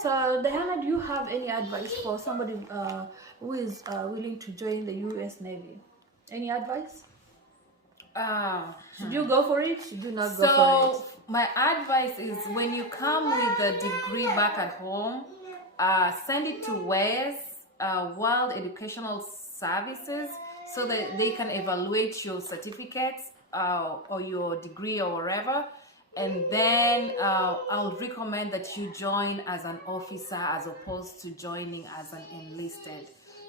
So, Diana, do you have any advice for somebody who is willing to join the U.S. Navy? Any advice? Should you go for it? Should you not go for it? So my advice is when you come with the degree back at home, send it to WES, World Educational Services, so that they can evaluate your certificates or your degree or whatever. And then I would recommend that you join as an officer as opposed to joining as an enlisted,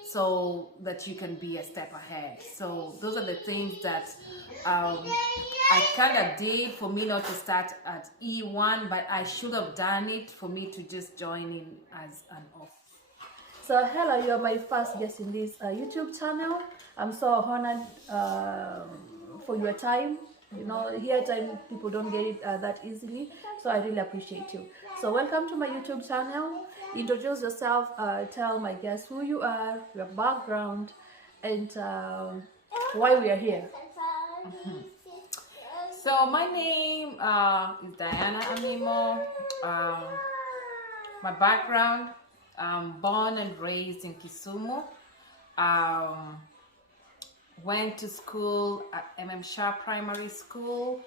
so that you can be a step ahead. So those are the things that I kind of did for me not to start at E1, but I should have done it for me to just join in as an officer. So, hello, you're my first guest in this YouTube channel. I'm so honored for your time. You know, here time people don't get it that easily, so I really appreciate you. So, welcome to my YouTube channel. Introduce yourself, tell my guests who you are, your background, and why we are here. So my name is Diana Amimo. My background, born and raised in Kisumu. Went to school at Shah Primary School.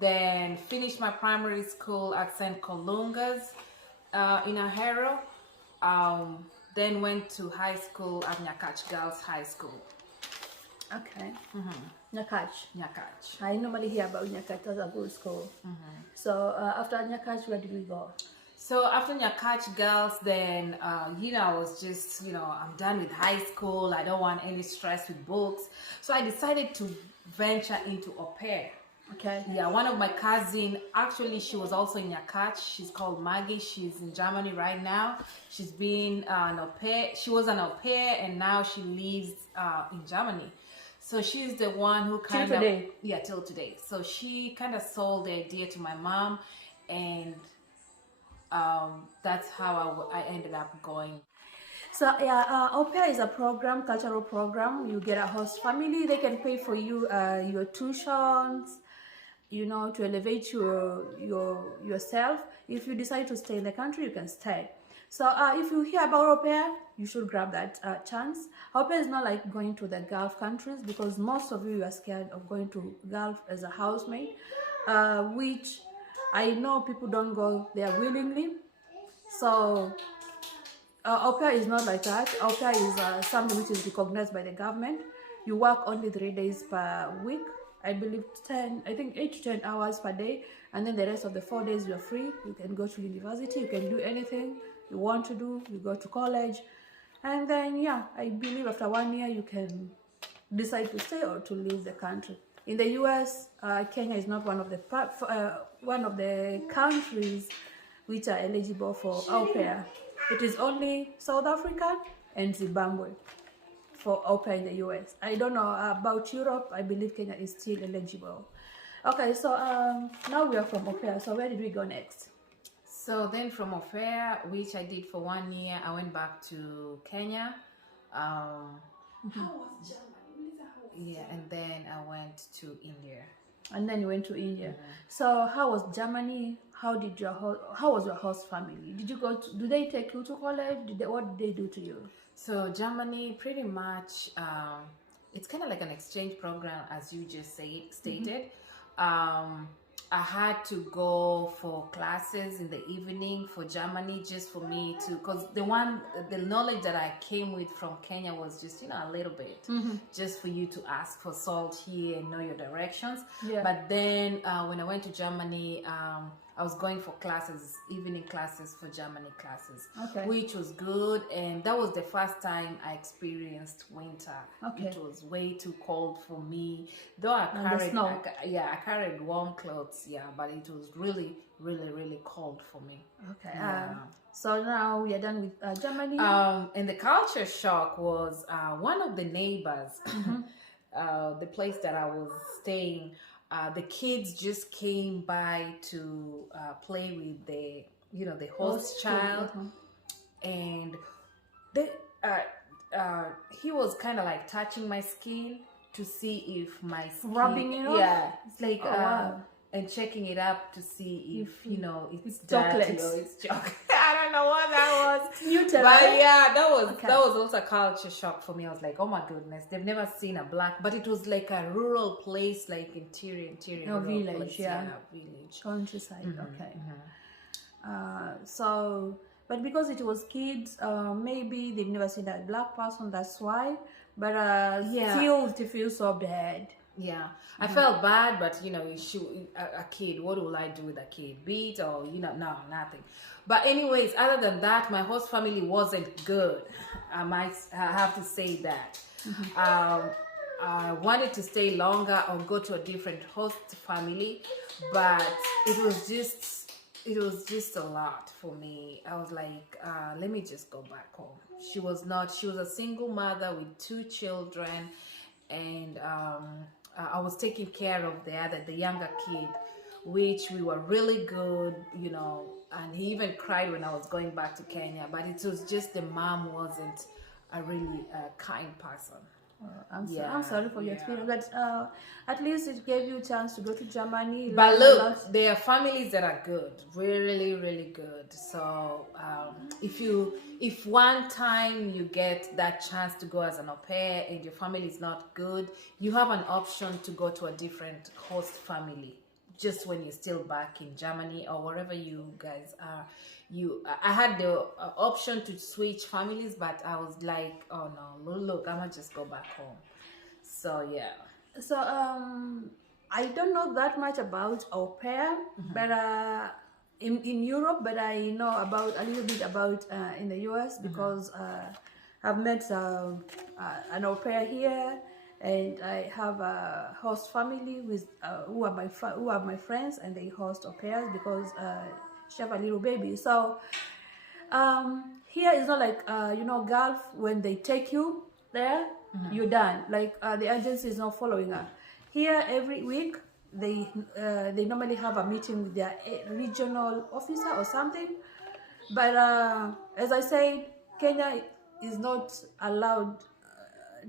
Then finished my primary school at St. Colunga's in Ahero. Then went to high school at Nyakach Girls High School. Okay. Nyakach. Nyakach. I normally hear about Nyakach as a good school. So after Nyakach, where did we go? So after Nyakach Girls, then I was just, I'm done with high school. I don't want any stress with books. So I decided to venture into au pair. Okay. Yeah, one of my cousins, actually, she was also in Nyakach. She's called Maggie. She's in Germany right now. She's been an au pair. She was an au pair, and now she lives in Germany. So she's the one who kind of... Till today? Yeah, till today. So she kind of sold the idea to my mom, and that's how I ended up going. So yeah, au pair is a program, cultural program. You get a host family. They can pay for you your tuitions, to elevate yourself. If you decide to stay in the country, you can stay. So if you hear about au pair, you should grab that chance. Au pair is not like going to the Gulf countries, because most of you are scared of going to Gulf as a housemaid, which I know people don't go there willingly. So au pair is not like that. Au pair is something which is recognized by the government. You work only 3 days per week. I believe 8 to 10 hours per day, and then the rest of the 4 days you're free. You can go to university, you can do anything you want to do, you go to college, and then I believe after 1 year you can decide to stay or to leave the country. In the US, Kenya is not one of the countries which are eligible for au pair. It is only South Africa and Zimbabwe for au pair in the US. I don't know about Europe. I believe Kenya is still eligible. Okay, so now we are from au pair. So where did we go next? So then from au pair, which I did for 1 year, I went back to Kenya. How was Germany? Yeah, and then I went to India. And then you went to India. So how was Germany? How was your host family? Did you go? Do they take you to college? What did they do to you? So Germany, pretty much, it's kind of like an exchange program, as you just stated. I had to go for classes in the evening for Germany, just for me to, because the knowledge that I came with from Kenya was just, a little bit, just for you to ask for salt here and know your directions. Yeah. But then when I went to Germany, I was going for classes, evening classes for Germany classes, which was good. And that was the first time I experienced winter. It was way too cold for me. Though I carried warm clothes, but it was really, really, really cold for me. Okay. So now we are done with Germany. And the culture shock was one of the neighbors, the place that I was staying. The kids just came by to play with the host child, and he was kind of like touching my skin to see if my skin, rubbing it off. It's like and checking it up to see if you know it's dirty chocolates. or it's chocolate. I don't know what that was. Nutella. But yeah, Okay. that was also a culture shock for me. I was like, oh my goodness, they've never seen a black, but it was like a rural place, like interior No, rural village, place. yeah. Village. Countryside. Okay. So, but because it was kids, maybe they've never seen that black person. That's why. But still, they feel so bad. Yeah, I felt bad, but you know, a kid. What will I do with a kid? Beat or no, nothing. But anyways, other than that, my host family wasn't good. I have to say that. I wanted to stay longer or go to a different host family, but it was just a lot for me. I was like, let me just go back home. She was a single mother with 2 children, and I was taking care of the younger kid, which we were really good, you know, and he even cried when I was going back to Kenya, but it was just the mom wasn't a really kind person. I'm sorry for your experience, but at least it gave you a chance to go to Germany. But look, there are families that are good, really, really good. So if one time you get that chance to go as an au pair and your family is not good, you have an option to go to a different host family. Just when you're still back in Germany or wherever you guys are, I had the option to switch families, but I was like, oh no, look, I'm gonna just go back home. So yeah. So I don't know that much about au pair, but in Europe, but I know about a little bit about in the US because I've met an au pair here. And I have a host family with who are my friends, and they host au pairs because she have a little baby. So here is not like Gulf, when they take you there, you're done. Like the agency is not following up. Here every week they normally have a meeting with their regional officer or something. But as I said, Kenya is not allowed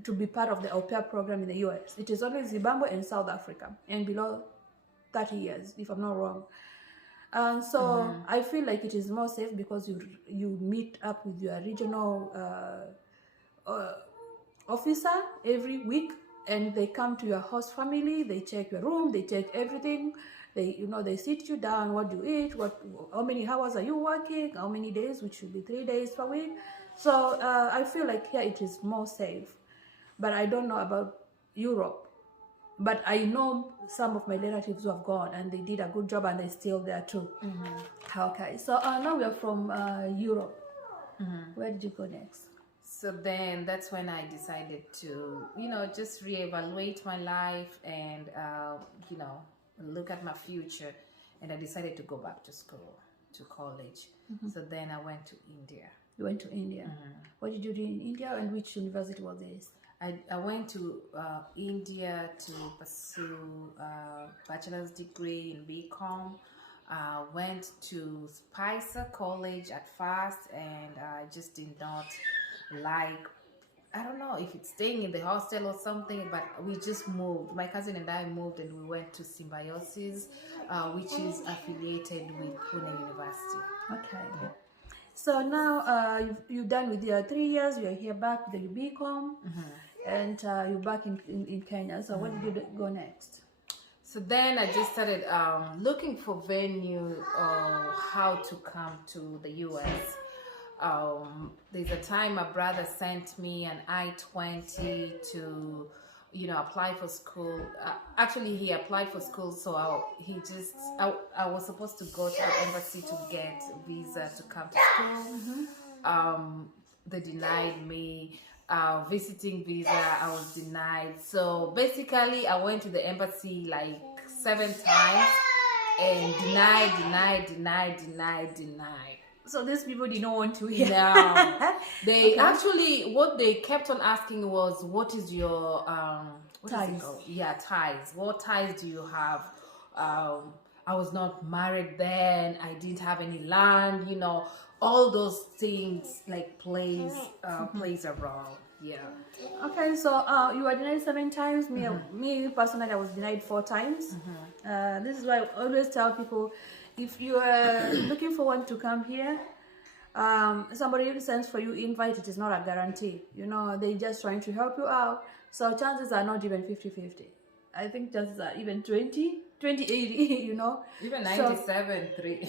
to be part of the au pair program in the US. It is only Zimbabwe and South Africa, and below 30 years, if I'm not wrong. So I feel like it is more safe because you meet up with your regional officer every week, and they come to your host family. They check your room. They check everything. They sit you down. What do you eat? How many hours are you working? How many days? Which should be 3 days per week. So I feel like here it is more safe. But I don't know about Europe. But I know some of my relatives who have gone, and they did a good job, and they're still there too. Okay, so now we are from Europe. Where did you go next? So then that's when I decided to, just reevaluate my life and, look at my future. And I decided to go back to school, to college. So then I went to India. You went to India. What did you do in India, and which university was this? I went to India to pursue a bachelor's degree in BCom. Went to Spicer College at first, and I just did not like, I don't know if it's staying in the hostel or something, but we just moved. My cousin and I moved, and we went to Symbiosis, which is affiliated with Pune University. Okay. So now you're done with your 3 years. You're here back with the BCom, and you're back in Kenya. So what did you go next? So then I just started looking for venue or how to come to the US. There's a time my brother sent me an I-20 to, apply for school. Actually, he applied for school, so I was supposed to go to the embassy to get a visa to come to school. They denied me. Visiting visa, I was denied. So basically, I went to the embassy like 7 times and denied. So these people did not want to hear. No, they actually, what they kept on asking was, "What is your ties?" Yeah, ties. What ties do you have? I was not married then. I didn't have any land. All those things like plays a role. Yeah. Okay, so you were denied 7 times. Me personally, I was denied 4 times. This is why I always tell people, if you are looking for one to come here, somebody sends for you invite, it is not a guarantee. You know, they just trying to help you out. So chances are not even 50-50. I think chances are even 20-80, you know. Even So- 97, 3.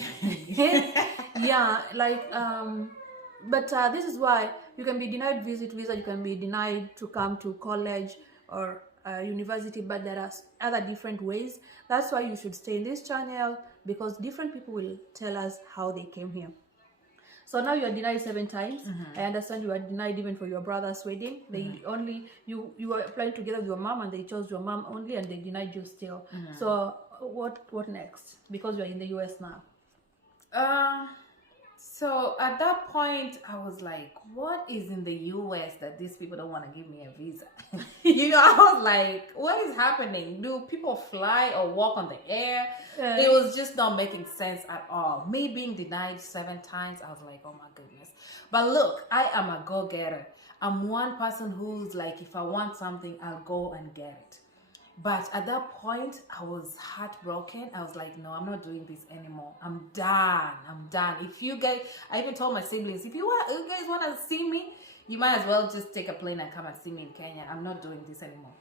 yeah, like but this is why you can be denied visit visa, you can be denied to come to college or university, but there are other different ways. That's why you should stay in this channel, because different people will tell us how they came here. So now you are denied 7 times. I understand you are denied even for your brother's wedding. They only you were applying together with your mom, and they chose your mom only, and they denied you still. So what next? Because you are in the US now. So at that point, I was like, what is in the US that these people don't want to give me a visa? You know, I was like, what is happening? Do people fly or walk on the air? It was just not making sense at all. Me being denied 7 times, I was like, oh my goodness. But look, I am a go-getter. I'm one person who's like, if I want something, I'll go and get it. But at that point, I was heartbroken. I was like, no, I'm not doing this anymore. I'm done. I'm done. If you guys, I even told my siblings, if you guys want to see me, you might as well just take a plane and come and see me in Kenya. I'm not doing this anymore.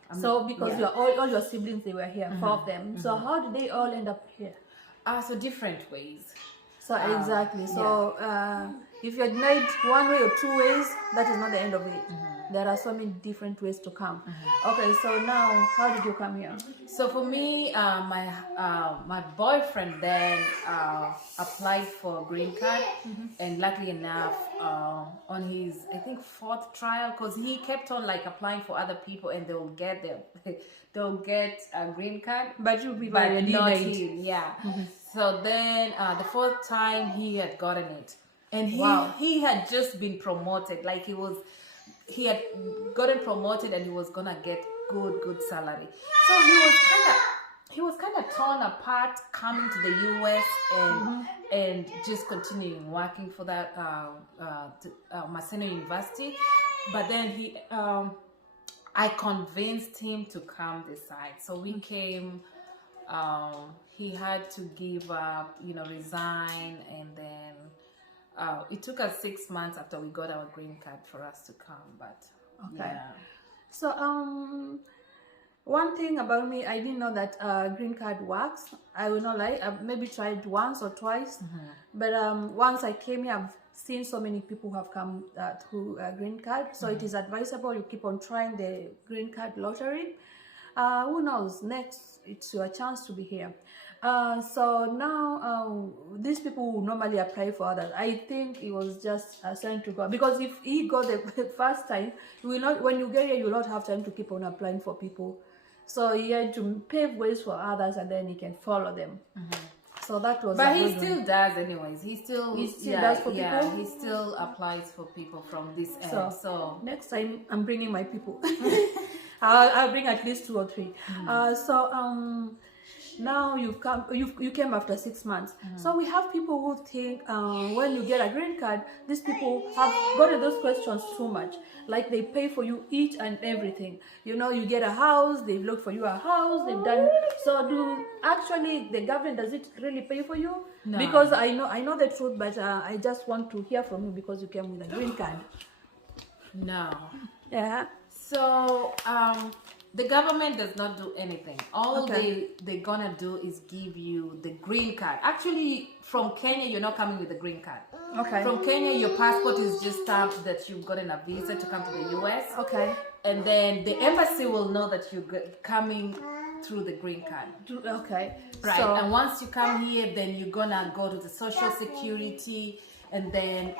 Because you're all your siblings, they were here, 4 of them. So how did they all end up here? So different ways. So exactly. So if you're denied one way or 2 ways, that is not the end of it. There are so many different ways to come. Okay, so now how did you come here? So for me, my boyfriend then applied for a green card, and luckily enough, on his I think 4th trial, because he kept on like applying for other people, and they'll get a green card, But you people but were not denied. him. Yeah. So then the 4th time he had gotten it, and he had just been promoted. Like he had gotten promoted, and he was gonna get good salary. So he was kind of torn apart coming to the US and just continuing working for that Maseno University. But then I convinced him to come this side. So we came. He had to give up, resign, and then it took us 6 months after we got our green card for us to come. But Okay. yeah. So one thing about me, I didn't know that green card works. I will not lie. I've maybe tried once or twice, but once I came here, I've seen so many people who have come through a green card. So it is advisable you keep on trying the green card lottery. Who knows? Next, it's your chance to be here. So now these people who normally apply for others, I think it was just sent to God, because if he got the first time, you will not. When you get here, you will not have time to keep on applying for people. So he had to pave ways for others, and then he can follow them. So that was. But he still does, anyways. He still does for people? He still applies for people from this end. So next time, I'm bringing my people. I'll bring at least 2 or 3. Now you came after 6 months. So we have people who think when you get a green card, these people have gotten those questions too much. Like they pay for you each and everything. You get a house, they've looked for you a house, they've done. So actually the government, does it really pay for you? No. Because I know the truth, but I just want to hear from you because you came with a green card. No. Yeah. So the government does not do anything. All they're gonna do is give you the green card. Actually, from Kenya, you're not coming with a green card. Okay. From Kenya, your passport is just stamped that you've gotten a visa to come to the US. Okay. And then the embassy will know that you're coming through the green card. Okay. Right. So, and once you come here, then you're gonna go to the Social Security, and then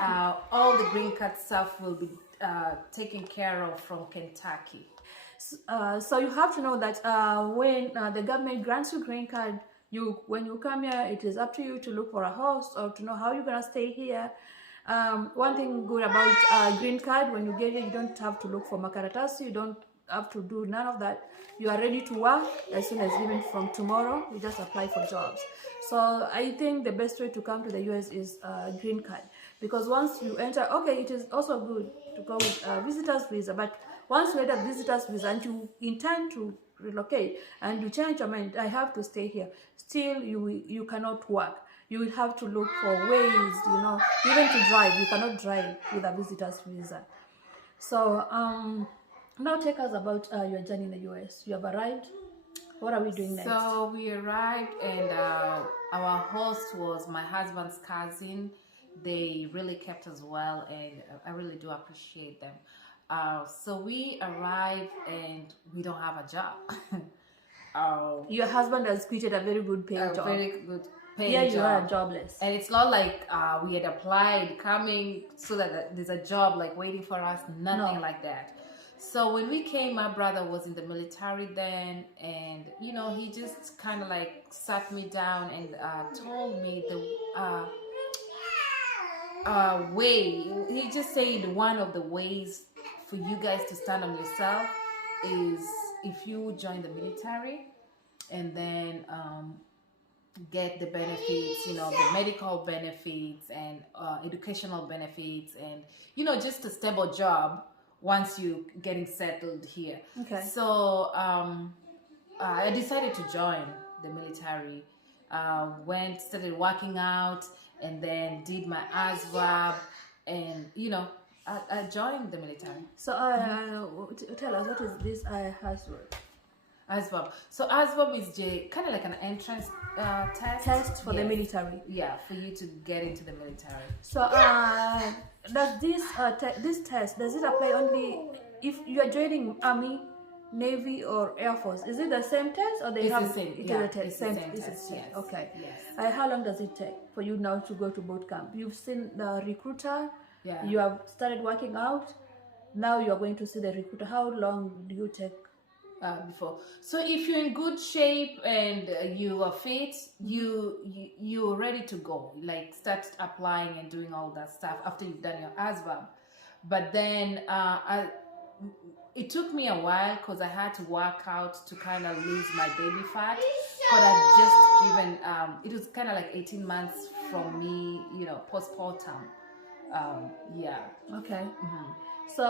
all the green card stuff will be taken care of from Kentucky. So you have to know that when the government grants you green card, when you come here, it is up to you to look for a host or to know how you're gonna stay here. One thing good about green card, when you get here, you don't have to look for makaratasi. You don't have to do none of that. You are ready to work as soon as even from tomorrow. You just apply for jobs. So I think the best way to come to the US is a green card, because once you enter, okay, it is also good to go with a visitor's visa, but once you enter visitor's visa and you intend to relocate and you change your mind, I have to stay here, still you cannot work. You will have to look for ways, even to drive. You cannot drive with a visitor's visa. So now take us about your journey in the US. You have arrived. What are we doing next? So we arrived, and our host was my husband's cousin. They really kept us well, and I really do appreciate them. So we arrived, and we don't have a job. Your husband has quitted a very good paying job. Very good paying Yeah, job. you are jobless. And it's not like we had applied, coming so that there's a job like waiting for us. Nothing like that. So when we came, my brother was in the military then, and he just kind of like sat me down and told me the way. He just said one of the ways for you guys to stand on yourself is if you join the military and then get the benefits, the medical benefits and educational benefits, and just a stable job once you getting settled here. Okay. So I decided to join the military. Started working out, and then did my ASVAB, and I joined the military. So tell us, what is this ASVAB? ASVAB. So ASVAB is kind of like an entrance test for the military. Yeah, for you to get into the military. So does this test, does it apply only if you are joining Army, Navy, or Air Force? Is it the same test, or they it's have the same? It Yeah, is it's the same test. Yes. Okay. Yes. How long does it take for you now to go to boot camp? You've seen the recruiter. Yeah. You have started working out. Now you are going to see the recruiter. How long do you take? Before. So if you're in good shape and you are fit, you're ready to go. Like start applying and doing all that stuff after you've done your ASVAB. But then it took me a while because I had to work out to kind of lose my baby fat. But I just given it was kind of like 18 months from me, postpartum. Yeah. Okay. Mm-hmm. So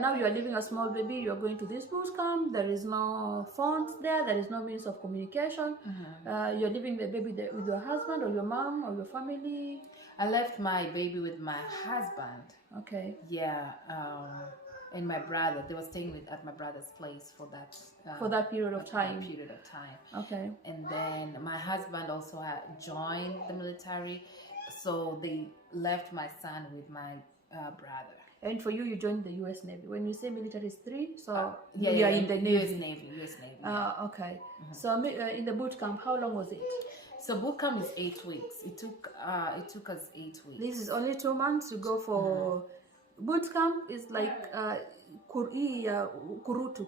now you are leaving a small baby. You are going to this boot camp. There is no phones there. There is no means of communication. Mm-hmm. You are leaving the baby there with your husband or your mom or your family. I left my baby with my husband. Okay. Yeah. And my brother. They were staying at my brother's place for that period of time. Okay. And then my husband also had joined the military, so they left my son with my brother. And for you, you joined the U.S. Navy. When you say military is 3, so you are in the Navy. US Navy. Yeah. Okay. Mm-hmm. So in the boot camp, how long was it? So boot camp is 8 weeks. It took us 8 weeks. This is only 2 months. You go for boot camp. Is like kurutu.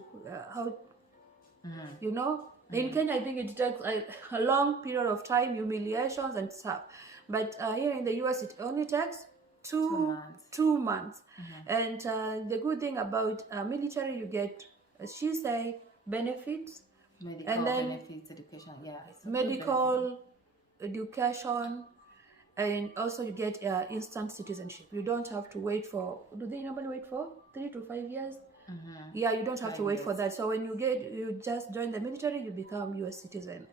How in Kenya, I think it takes a long period of time, humiliations and stuff. But here in the U.S., it only takes 2 months. And the good thing about military, you get, as she say, benefits, medical and then benefits, education, medical education, and also you get instant citizenship. You don't have to wait for, do they normally wait for 3 to 5 years? Yeah, you don't have to wait for that. So when you just join the military, you become U.S. citizen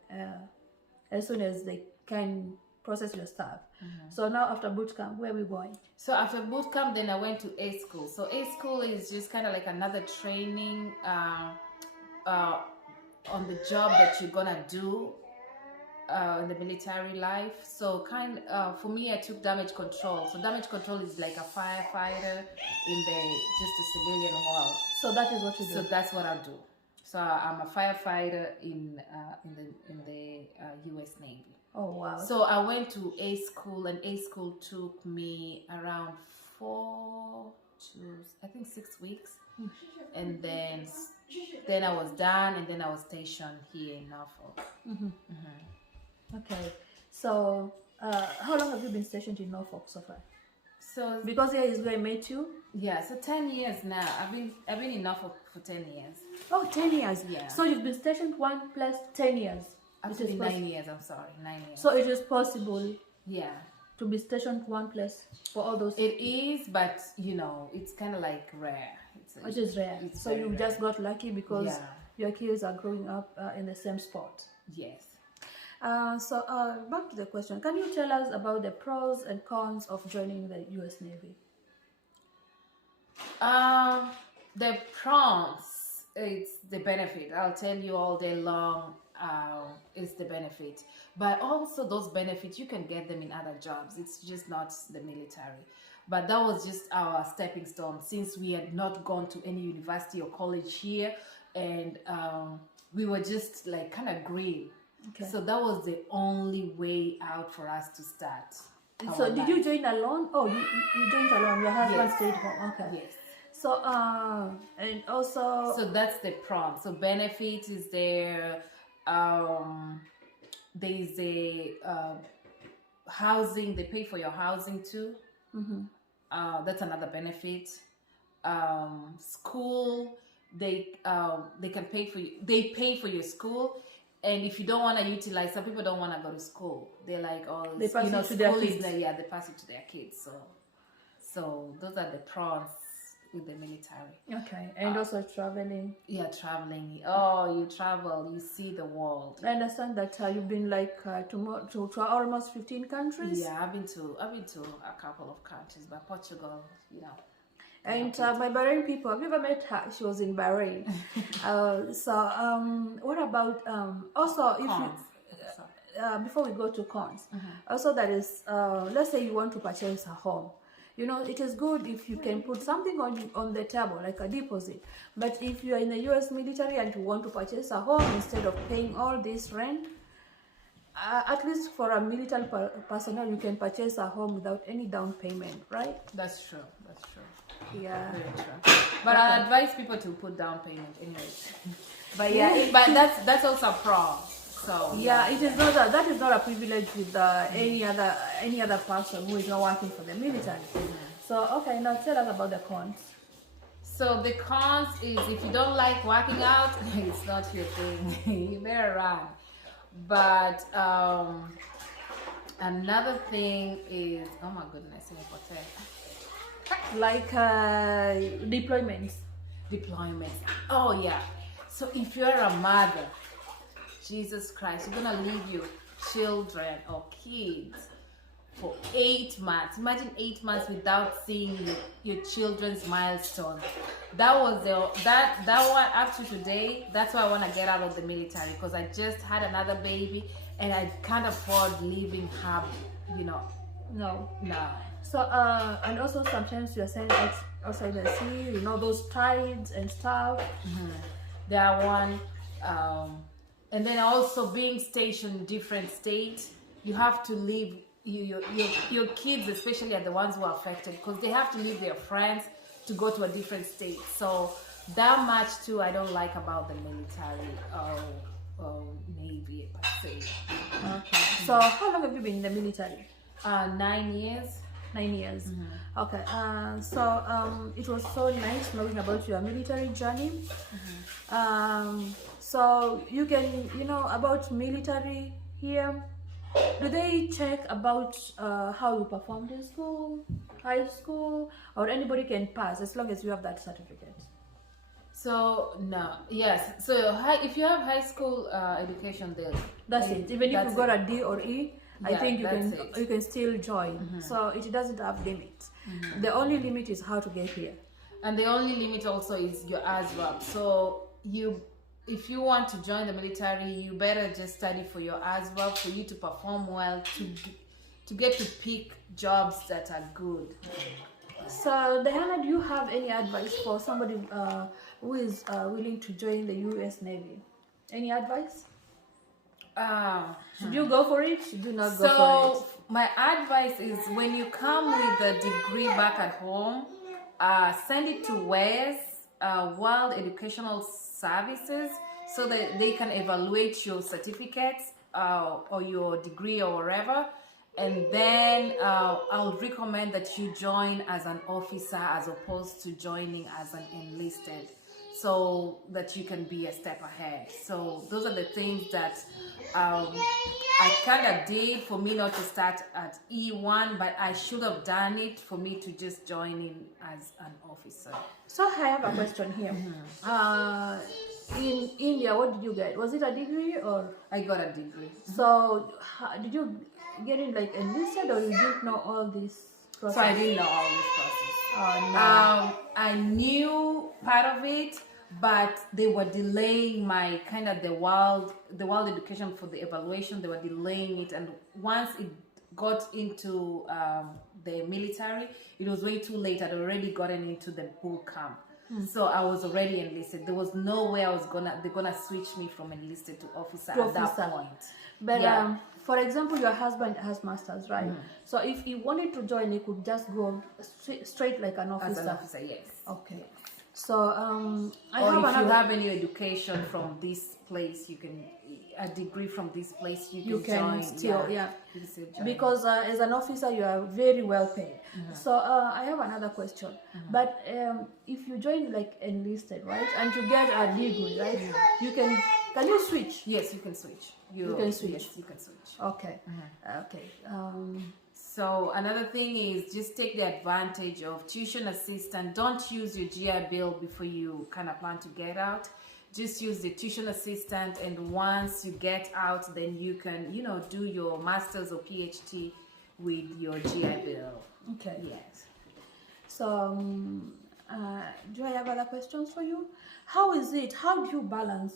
as soon as they can process your stuff. So now after boot camp, where are we going? So after boot camp, then I went to A school. So A school is just kind of like another training on the job that you're gonna do in the military life. So for me, I took damage control. So damage control is like a firefighter in just the civilian world. So that is what you do. So that's what I do. So I'm a firefighter in the U.S. Navy. Oh wow! So I went to A school, and A school took me around 4 to 6 weeks, and then I was done, and then I was stationed here in Norfolk. Okay, so how long have you been stationed in Norfolk so far? So Because here is where I met you. yeah, so 10 years now. I've been enough for 10 years. Oh, 10 years. Yeah. So you've been stationed 1 plus 10 years. Actually 9 years, I'm sorry. 9 years. So it is possible yeah. to be stationed 1 plus for all those. It is, but you know, it's kind of like rare. It is rare. So you rare. just got lucky because Yeah. your kids are growing up in the same spot. Yes. So back to the question. Can you tell us about the pros and cons of joining the U.S. Navy? The pros, it's the benefit. I'll tell you all day long. Is the benefit, but also those benefits you can get them in other jobs. It's just not the military. But that was just our stepping stone, since we had not gone to any university or college here, and we were just like kind of green. Okay. So that was the only way out for us to start. So did you join alone? Oh, you joined alone. Your husband stayed home. Okay. Yes. So and also. So that's the pros. So benefit is there. There is a housing. They pay for your housing too. Mm-hmm. That's another benefit. School. They can pay for you. They pay for your school. And if you don't want to utilize, some people don't want to go to school. They're like, oh, they pass it to their kids. Yeah, they pass it to their kids. So those are the pros with the military. Okay, and also traveling. Yeah, traveling. Oh, you travel, you see the world. I understand that you've been like to almost 15 countries. Yeah, I've been to a couple of countries, but Portugal, you know. And my Bahrain people, have you ever met her? She was in Bahrain. What about also if Cons. you before we go to cons, also that is let's say you want to purchase a home. You know, it is good if you can put something on the table, like a deposit. But if you are in the U.S. military and you want to purchase a home instead of paying all this rent, at least for a military personnel, you can purchase a home without any down payment, right? That's true. That's true. Yeah. Very true. But I advise people to put down payment anyway. But yeah, but that's also a pro. So yeah, it is not that is not a privilege with any other person who is not working for the military. So okay, now tell us about the cons. So the cons is if you don't like working out, it's not your thing. You better run. But another thing is, oh my goodness, like deployments. Oh yeah. So if you're a mother, Jesus Christ, you're gonna leave your children or kids for 8 months. Imagine 8 months without seeing your children's milestones. That was that one up to today. That's why I want to get out of the military, because I just had another baby and I can't afford leaving her. You know. No. So and also sometimes you're saying outside the sea, you know, those tides and stuff. That one. And then also being stationed in different states, you have to leave your kids, especially are the ones who are affected, because they have to leave their friends to go to a different state. So that much too I don't like about the military or Navy per se. Okay. So how long have you been in the military? 9 years. 9 years. Okay. It was so nice knowing about your military journey. So you can, about military here. Do they check about how you performed in school, high school, or anybody can pass as long as you have that certificate? So no, yes. So if you have high school education, there. That's it. Even if you got a D or E, I think you can still join. So it doesn't have limits. The only limit is how to get here. And the only limit also is your ASVAB. So if you want to join the military, you better just study for your ASVAB for you to perform well, to get to pick jobs that are good. So Diana, do you have any advice for somebody who is willing to join the U.S. Navy? Any advice? Should you go for it? Should you not go for it? So my advice is, when you come with a degree back at home, send it to WES, World Educational Services, so that they can evaluate your certificates or your degree or whatever, and then I would recommend that you join as an officer as opposed to joining as an enlisted, so that you can be a step ahead. So those are the things that I kind of did for me not to start at E1, but I should have done it for me to just join in as an officer. So I have a question here. In India, what did you get? Was it a degree or? I got a degree. So did you get it like enlisted, or you didn't know all this process? So I didn't know all this process. No. I knew part of it, but they were delaying my kind of the world education for the evaluation. They were delaying it, and once it got into the military, it was way too late. I'd already gotten into the boot camp. So I was already enlisted. There was no way they're gonna switch me from enlisted to officer at that point. But for example, your husband has masters, right? So if he wanted to join, he could just go straight like an officer. As an officer, yes. Okay. So I or have if another. You have any education from this place, you can a degree from this place. You can join. Still, You can still join. Because as an officer, you are very well paid. So I have another question. But if you join like enlisted, right, and you get a degree, right, you can you switch? Yes, you can switch. You can switch. Yes, you can switch. Okay. Okay. So another thing is just take the advantage of tuition assistant. Don't use your GI Bill before you kind of plan to get out. Just use the tuition assistant, and once you get out, then you can, do your master's or PhD with your GI Bill. Okay. Yes. So do I have other questions for you? How is it? How do you balance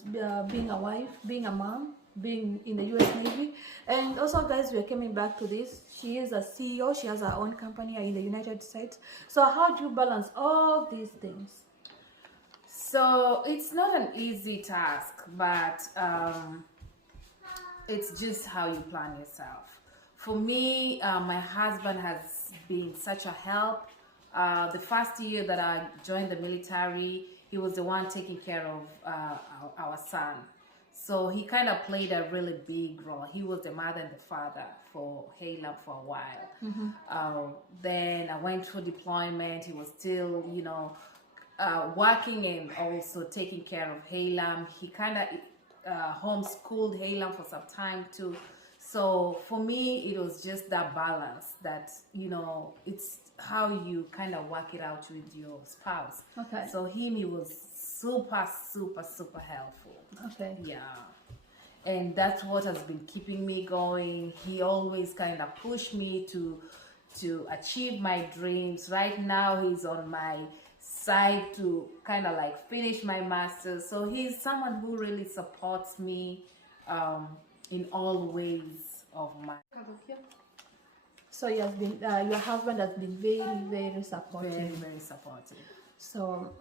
being a wife, being a mom, being in the US Navy? And also, guys, we're coming back to this. She is a CEO. She has her own company in the United States. So how do you balance all these things? So it's not an easy task, but it's just how you plan yourself. For me, my husband has been such a help. The first year that I joined the military, he was the one taking care of our son. So he kind of played a really big role. He was the mother and the father for Halem for a while. Then I went through deployment. He was still, working and also taking care of Halem. He kind of homeschooled Halem for some time too. So for me, it was just that balance that, it's how you kind of work it out with your spouse. Okay. So he was super, super, super helpful. Okay. Yeah. And that's what has been keeping me going. He always kind of pushed me to achieve my dreams. Right now, he's on my side to kind of like finish my master's. So he's someone who really supports me in all ways of my. So he has been, your husband has been very, very supportive. Very, very supportive. So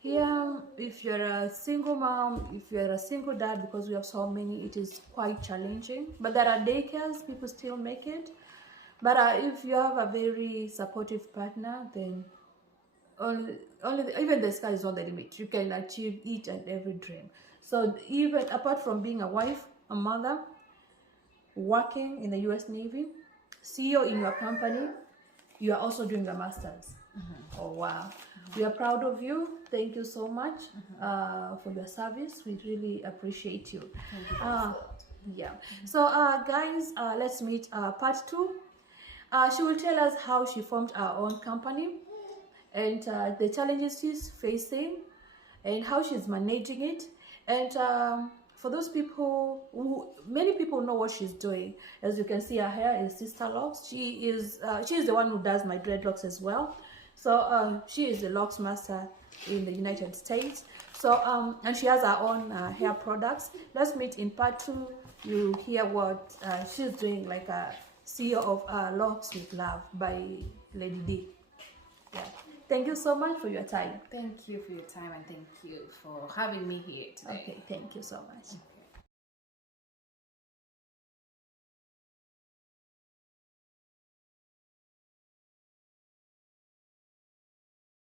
here, if you're a single mom, if you're a single dad, because we have so many, it is quite challenging. But there are daycares, people still make it. But if you have a very supportive partner, then even the sky is not the limit. You can achieve each and every dream. So even apart from being a wife, a mother, working in the US Navy, CEO in your company, you are also doing the masters. Oh wow. We are proud of you. Thank you so much for your service. We really appreciate you. Thank you. Yeah. So guys, let's meet part 2. She will tell us how she formed her own company and the challenges she's facing and how she's managing it. And for those people many people know what she's doing. As you can see, her hair is sister locks. She is the one who does my dreadlocks as well. So she is the locks master in the United States. So and she has her own hair products. Let's meet in part 2. You hear what she's doing, like a CEO of Locks with Love by Lady D. Yeah. Thank you so much for your time. Thank you for your time, and thank you for having me here today. Okay, thank you so much.